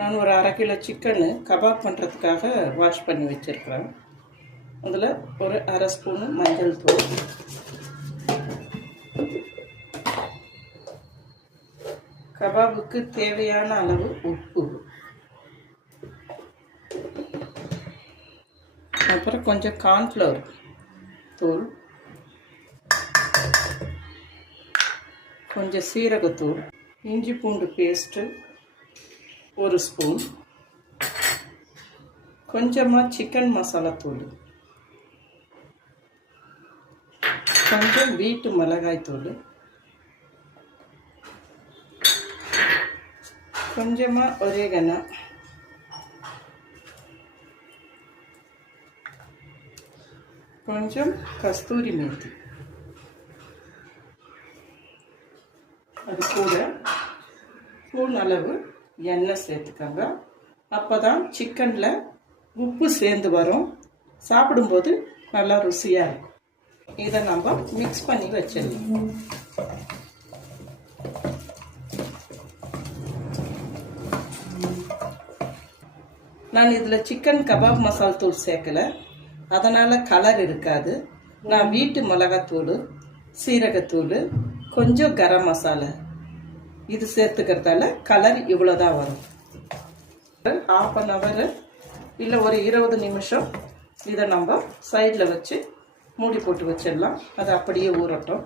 நான் ஒரு 1/2 kilo chicken kebab பண்ணுறதுக்காக வாஷ் பண்ணி வச்சுருக்கிறேன். அதில் ஒரு 1/2 ஸ்பூனு மஞ்சள் தூள், கபாபுக்கு தேவையான அளவு உப்பு, அப்புறம் கொஞ்சம் கார்ன்ஃப்ளவர் தூள், கொஞ்சம் சீரகத்தூள், இஞ்சி பூண்டு பேஸ்ட்டு 1 ஸ்பூன், கொஞ்சமாக சிக்கன் மசாலா தூள், கொஞ்சம் வீட்டு மிளகாய் தூள், கொஞ்சமாக ஒரேகனா, கொஞ்சம் கஸ்தூரி மேத்தி, அது கூட ஸ்பூன் அளவு எண்ணெய் சேர்த்துக்கோங்க. அப்போ தான் சிக்கனில் உப்பு சேர்ந்து வரும், சாப்பிடும்போது நல்லா ருசியாக இருக்கும். இதை நம்ம மிக்ஸ் பண்ணி வச்சிடலாம். நான் இதில் சிக்கன் கபாப் மசால் தூள் சேர்க்கலை, அதனால் கலர் இருக்காது. நான் வீட்டு மிளகாத்தூள், சீரகத்தூள், கொஞ்சம் கரம் மசாலா இது சேர்த்துக்கிறதால கலர் இவ்வளோதான் வரும். 1/2 ஹவர் இல்லை ஒரு 20 நிமிஷம் இதை நம்ம சைடில் வச்சு மூடி போட்டு வச்சிடலாம். அது அப்படியே ஊறட்டும்.